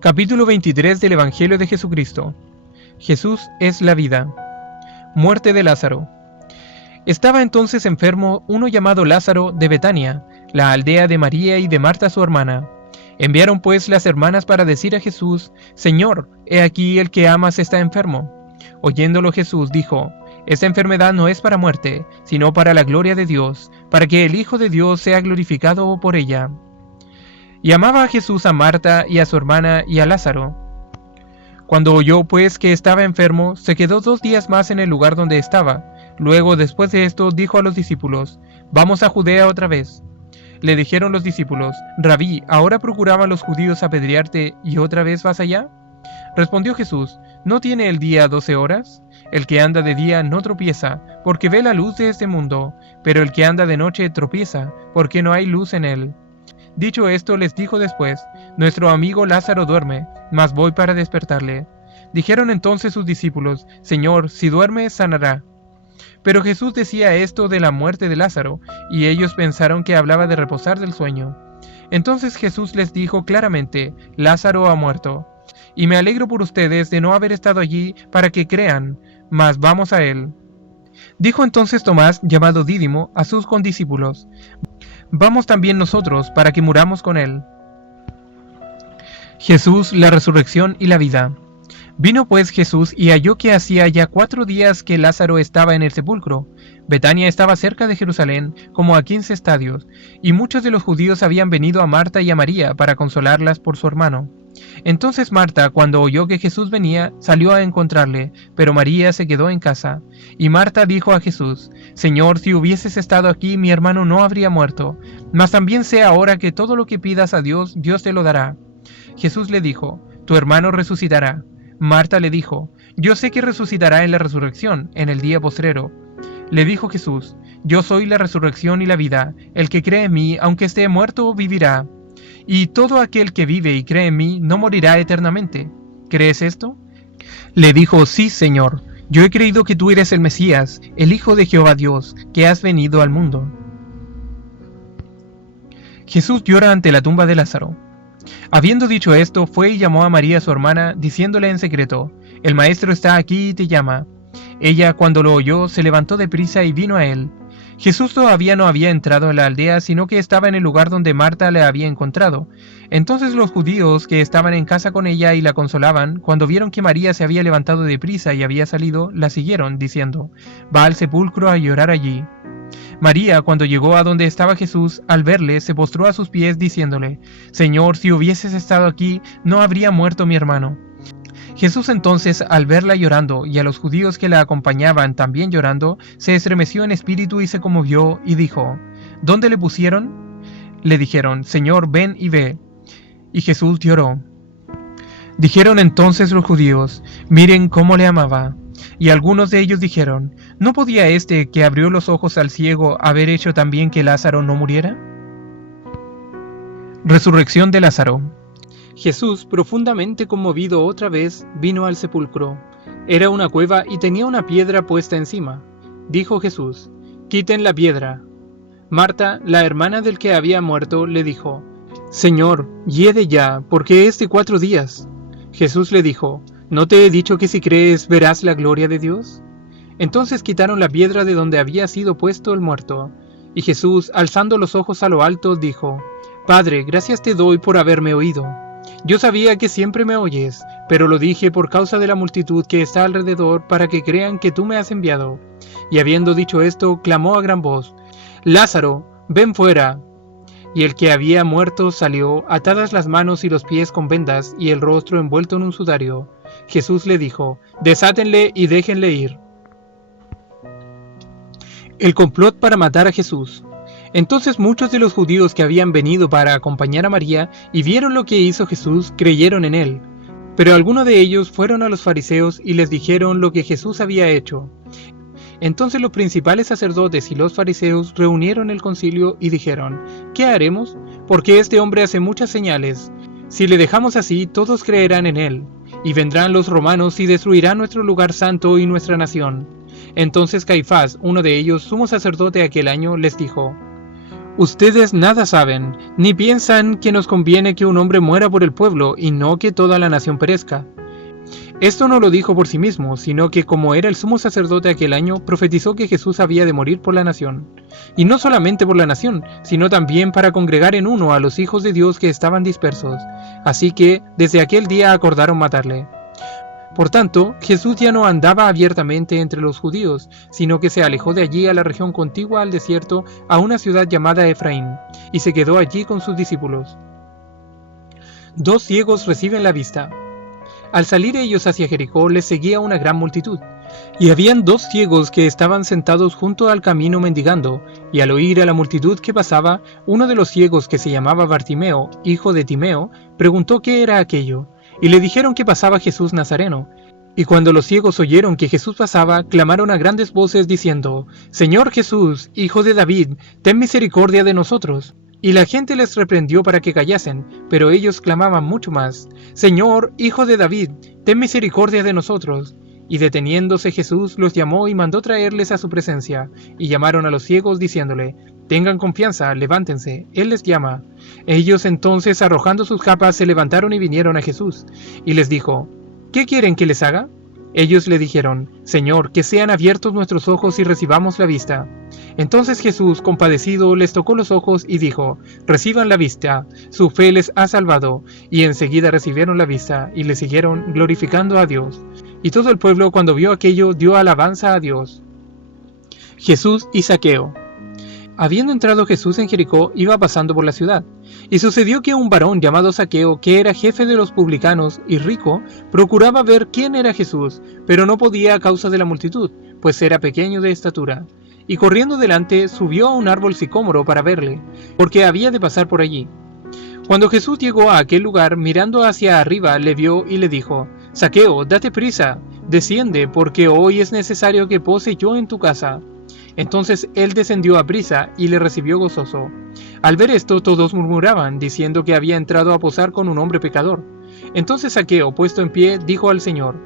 Capítulo 23 del Evangelio de Jesucristo. Jesús es la vida. Muerte de Lázaro. Estaba entonces enfermo uno llamado Lázaro de Betania, la aldea de María y de Marta su hermana. Enviaron pues las hermanas para decir a Jesús: Señor, he aquí el que amas está enfermo. Oyéndolo Jesús dijo: Esta enfermedad no es para muerte, sino para la gloria de Dios, para que el Hijo de Dios sea glorificado por ella. Y amaba a Jesús a Marta y a su hermana y a Lázaro. Cuando oyó pues que estaba enfermo, se quedó 2 días más en el lugar donde estaba. Luego, después de esto, dijo a los discípulos: Vamos a Judea otra vez. Le dijeron los discípulos: Rabí, ¿ahora procuraban los judíos apedrearte y otra vez vas allá? Respondió Jesús: ¿No tiene el día 12 horas? El que anda de día no tropieza, porque ve la luz de este mundo, pero el que anda de noche tropieza, porque no hay luz en él. Dicho esto, les dijo después: Nuestro amigo Lázaro duerme, mas voy para despertarle. Dijeron entonces sus discípulos: Señor, si duerme, sanará. Pero Jesús decía esto de la muerte de Lázaro, y ellos pensaron que hablaba de reposar del sueño. Entonces Jesús les dijo claramente: Lázaro ha muerto, y me alegro por ustedes de no haber estado allí para que crean, mas vamos a él. Dijo entonces Tomás, llamado Dídimo, a sus condiscípulos: Vamos también nosotros, para que muramos con él. Jesús, la resurrección y la vida. Vino pues Jesús y halló que hacía ya 4 días que Lázaro estaba en el sepulcro. Betania estaba cerca de Jerusalén, como a 15 estadios, y muchos de los judíos habían venido a Marta y a María para consolarlas por su hermano. Entonces Marta, cuando oyó que Jesús venía, salió a encontrarle, pero María se quedó en casa. Y Marta dijo a Jesús: Señor, si hubieses estado aquí, mi hermano no habría muerto. Mas también sé ahora que todo lo que pidas a Dios, Dios te lo dará. Jesús le dijo: Tu hermano resucitará. Marta le dijo: Yo sé que resucitará en la resurrección, en el día postrero. Le dijo Jesús: Yo soy la resurrección y la vida. El que cree en mí, aunque esté muerto, vivirá. Y todo aquel que vive y cree en mí no morirá eternamente. ¿Crees esto? Le dijo: Sí, Señor. Yo he creído que tú eres el Mesías, el Hijo de Jehová Dios, que has venido al mundo. Jesús llora ante la tumba de Lázaro. Habiendo dicho esto, fue y llamó a María su hermana, diciéndole en secreto: El maestro está aquí y te llama. Ella, cuando lo oyó, se levantó deprisa y vino a él. Jesús todavía no había entrado en la aldea, sino que estaba en el lugar donde Marta le había encontrado. Entonces los judíos que estaban en casa con ella y la consolaban, cuando vieron que María se había levantado deprisa y había salido, la siguieron, diciendo: Va al sepulcro a llorar allí. María, cuando llegó a donde estaba Jesús, al verle, se postró a sus pies, diciéndole: Señor, si hubieses estado aquí, no habría muerto mi hermano. Jesús entonces, al verla llorando, y a los judíos que la acompañaban también llorando, se estremeció en espíritu y se conmovió, y dijo: ¿Dónde le pusieron? Le dijeron: Señor, ven y ve. Y Jesús lloró. Dijeron entonces los judíos: Miren cómo le amaba. Y algunos de ellos dijeron: ¿No podía este que abrió los ojos al ciego haber hecho también que Lázaro no muriera? Resurrección de Lázaro. Jesús, profundamente conmovido otra vez, vino al sepulcro. Era una cueva y tenía una piedra puesta encima. Dijo Jesús: Quiten la piedra. Marta, la hermana del que había muerto, le dijo: Señor, hiede ya, porque es de 4 días. Jesús le dijo: ¿No te he dicho que si crees verás la gloria de Dios? Entonces quitaron la piedra de donde había sido puesto el muerto. Y Jesús, alzando los ojos a lo alto, dijo: Padre, gracias te doy por haberme oído. Yo sabía que siempre me oyes, pero lo dije por causa de la multitud que está alrededor, para que crean que tú me has enviado. Y habiendo dicho esto, clamó a gran voz: Lázaro, ven fuera. Y el que había muerto salió, atadas las manos y los pies con vendas, y el rostro envuelto en un sudario. Jesús le dijo: Desátenle y déjenle ir. El complot para matar a Jesús. Entonces muchos de los judíos que habían venido para acompañar a María y vieron lo que hizo Jesús, creyeron en él. Pero algunos de ellos fueron a los fariseos y les dijeron lo que Jesús había hecho. Entonces los principales sacerdotes y los fariseos reunieron el concilio y dijeron: ¿Qué haremos? Porque este hombre hace muchas señales. Si le dejamos así, todos creerán en él. Y vendrán los romanos y destruirán nuestro lugar santo y nuestra nación. Entonces Caifás, uno de ellos, sumo sacerdote aquel año, les dijo: Ustedes nada saben, ni piensan que nos conviene que un hombre muera por el pueblo y no que toda la nación perezca. Esto no lo dijo por sí mismo, sino que como era el sumo sacerdote aquel año, profetizó que Jesús había de morir por la nación. Y no solamente por la nación, sino también para congregar en uno a los hijos de Dios que estaban dispersos. Así que desde aquel día acordaron matarle. Por tanto, Jesús ya no andaba abiertamente entre los judíos, sino que se alejó de allí a la región contigua al desierto, a una ciudad llamada Efraín, y se quedó allí con sus discípulos. 2 ciegos reciben la vista. Al salir ellos hacia Jericó les seguía una gran multitud, y habían 2 ciegos que estaban sentados junto al camino mendigando, y al oír a la multitud que pasaba, uno de los ciegos, que se llamaba Bartimeo, hijo de Timeo, preguntó qué era aquello, y le dijeron que pasaba Jesús Nazareno. Y cuando los ciegos oyeron que Jesús pasaba, clamaron a grandes voces diciendo: Señor Jesús, hijo de David, ten misericordia de nosotros. Y la gente les reprendió para que callasen, pero ellos clamaban mucho más: Señor, hijo de David, ten misericordia de nosotros. Y deteniéndose Jesús los llamó y mandó traerles a su presencia, y llamaron a los ciegos diciéndole: Tengan confianza, levántense, Él les llama. Ellos entonces, arrojando sus capas, se levantaron y vinieron a Jesús, y les dijo: ¿Qué quieren que les haga? Ellos le dijeron: Señor, que sean abiertos nuestros ojos y recibamos la vista. Entonces Jesús, compadecido, les tocó los ojos y dijo: Reciban la vista, su fe les ha salvado. Y enseguida recibieron la vista, y le siguieron, glorificando a Dios. Y todo el pueblo, cuando vio aquello, dio alabanza a Dios. Jesús y Zaqueo. Habiendo entrado Jesús en Jericó, iba pasando por la ciudad. Y sucedió que un varón llamado Zaqueo, que era jefe de los publicanos y rico, procuraba ver quién era Jesús, pero no podía a causa de la multitud, pues era pequeño de estatura. Y corriendo delante, subió a un árbol sicómoro para verle, porque había de pasar por allí. Cuando Jesús llegó a aquel lugar, mirando hacia arriba, le vio y le dijo: Zaqueo, date prisa, desciende, porque hoy es necesario que pose yo en tu casa. Entonces él descendió a prisa y le recibió gozoso. Al ver esto, todos murmuraban, diciendo que había entrado a posar con un hombre pecador. Entonces Zaqueo, puesto en pie, dijo al Señor: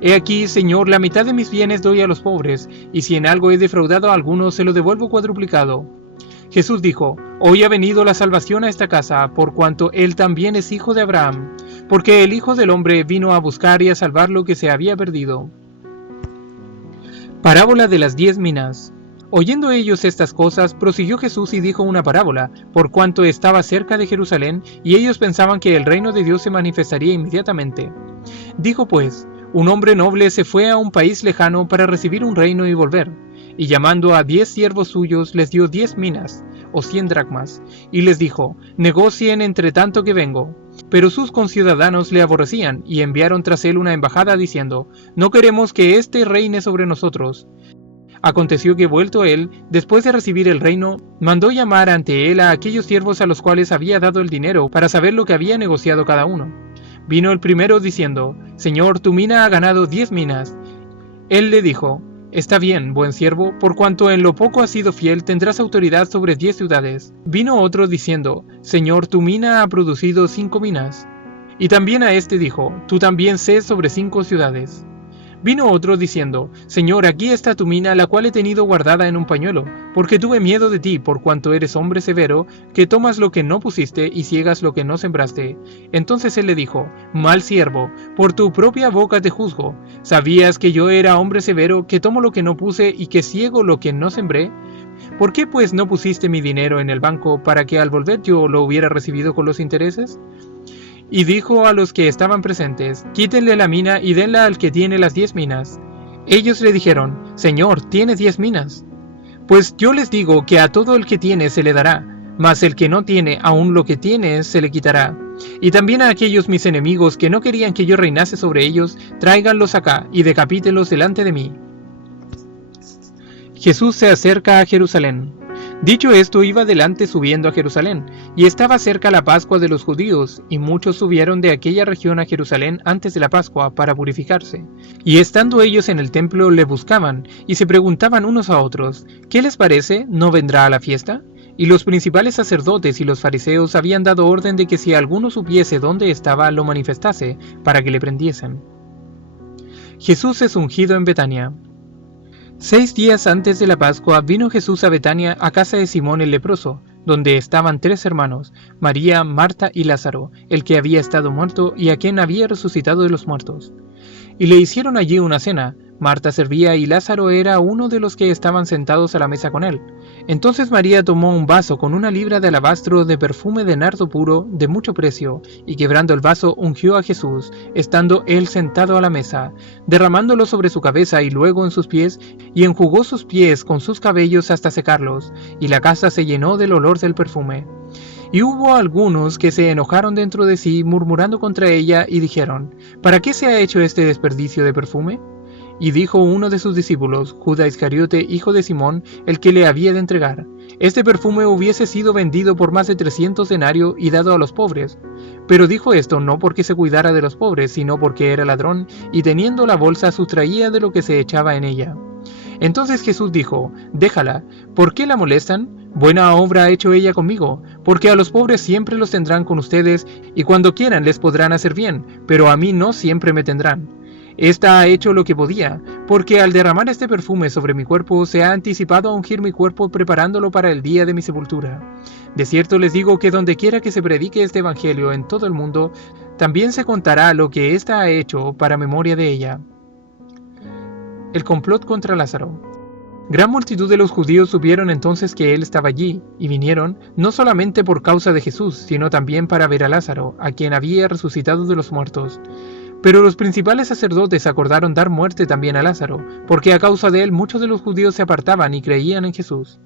He aquí, Señor, la mitad de mis bienes doy a los pobres, y si en algo he defraudado a alguno, se lo devuelvo cuadruplicado. Jesús dijo: Hoy ha venido la salvación a esta casa, por cuanto él también es hijo de Abraham, porque el Hijo del Hombre vino a buscar y a salvar lo que se había perdido. Parábola de las 10 minas. Oyendo ellos estas cosas, prosiguió Jesús y dijo una parábola, por cuanto estaba cerca de Jerusalén, y ellos pensaban que el reino de Dios se manifestaría inmediatamente. Dijo pues: Un hombre noble se fue a un país lejano para recibir un reino y volver, y llamando a 10 siervos suyos, les dio 10 minas, o 100 dracmas, y les dijo: Negocien entre tanto que vengo. Pero sus conciudadanos le aborrecían, y enviaron tras él una embajada diciendo: No queremos que éste reine sobre nosotros. Aconteció que, vuelto él, después de recibir el reino, mandó llamar ante él a aquellos siervos a los cuales había dado el dinero, para saber lo que había negociado cada uno. Vino el primero diciendo: Señor, tu mina ha ganado 10 minas. Él le dijo: Está bien, buen siervo, por cuanto en lo poco has sido fiel, tendrás autoridad sobre 10 ciudades. Vino otro diciendo: Señor, tu mina ha producido 5 minas. Y también a este dijo: Tú también sé sobre 5 ciudades. Vino otro diciendo: Señor, aquí está tu mina, la cual he tenido guardada en un pañuelo, porque tuve miedo de ti, por cuanto eres hombre severo, que tomas lo que no pusiste y ciegas lo que no sembraste. Entonces él le dijo: Mal siervo, por tu propia boca te juzgo. ¿Sabías que yo era hombre severo, que tomo lo que no puse y que ciego lo que no sembré? ¿Por qué pues no pusiste mi dinero en el banco, para que al volver yo lo hubiera recibido con los intereses? Y dijo a los que estaban presentes: Quítenle la mina y denla al que tiene las 10 minas. Ellos le dijeron: Señor, tiene 10 minas. Pues yo les digo que a todo el que tiene se le dará, mas el que no tiene, aun lo que tiene, se le quitará. Y también a aquellos mis enemigos que no querían que yo reinase sobre ellos, tráiganlos acá y decapítelos delante de mí. Jesús se acerca a Jerusalén. Dicho esto, iba delante subiendo a Jerusalén, y estaba cerca la Pascua de los judíos, y muchos subieron de aquella región a Jerusalén antes de la Pascua para purificarse. Y estando ellos en el templo le buscaban, y se preguntaban unos a otros: ¿Qué les parece? ¿No vendrá a la fiesta? Y los principales sacerdotes y los fariseos habían dado orden de que si alguno supiese dónde estaba, lo manifestase, para que le prendiesen. Jesús es ungido en Betania. 6 días antes de la Pascua vino Jesús a Betania, a casa de Simón el leproso, donde estaban 3 hermanos, María, Marta y Lázaro, el que había estado muerto y a quien había resucitado de los muertos. Y le hicieron allí una cena. Marta servía y Lázaro era uno de los que estaban sentados a la mesa con él. Entonces María tomó un vaso con una libra de alabastro de perfume de nardo puro de mucho precio, y quebrando el vaso ungió a Jesús, estando él sentado a la mesa, derramándolo sobre su cabeza y luego en sus pies, y enjugó sus pies con sus cabellos hasta secarlos, y la casa se llenó del olor del perfume. Y hubo algunos que se enojaron dentro de sí, murmurando contra ella, y dijeron: ¿Para qué se ha hecho este desperdicio de perfume? Y dijo uno de sus discípulos, Judas Iscariote, hijo de Simón, el que le había de entregar: Este perfume hubiese sido vendido por más de 300 denarios y dado a los pobres. Pero dijo esto no porque se cuidara de los pobres, sino porque era ladrón, y teniendo la bolsa sustraía de lo que se echaba en ella. Entonces Jesús dijo: Déjala, ¿por qué la molestan? Buena obra ha hecho ella conmigo, porque a los pobres siempre los tendrán con ustedes, y cuando quieran les podrán hacer bien, pero a mí no siempre me tendrán. Esta ha hecho lo que podía, porque al derramar este perfume sobre mi cuerpo se ha anticipado a ungir mi cuerpo preparándolo para el día de mi sepultura. De cierto les digo que donde quiera que se predique este evangelio en todo el mundo, también se contará lo que ésta ha hecho para memoria de ella. El complot contra Lázaro. Gran multitud de los judíos supieron entonces que él estaba allí, y vinieron, no solamente por causa de Jesús, sino también para ver a Lázaro, a quien había resucitado de los muertos. Pero los principales sacerdotes acordaron dar muerte también a Lázaro, porque a causa de él muchos de los judíos se apartaban y creían en Jesús.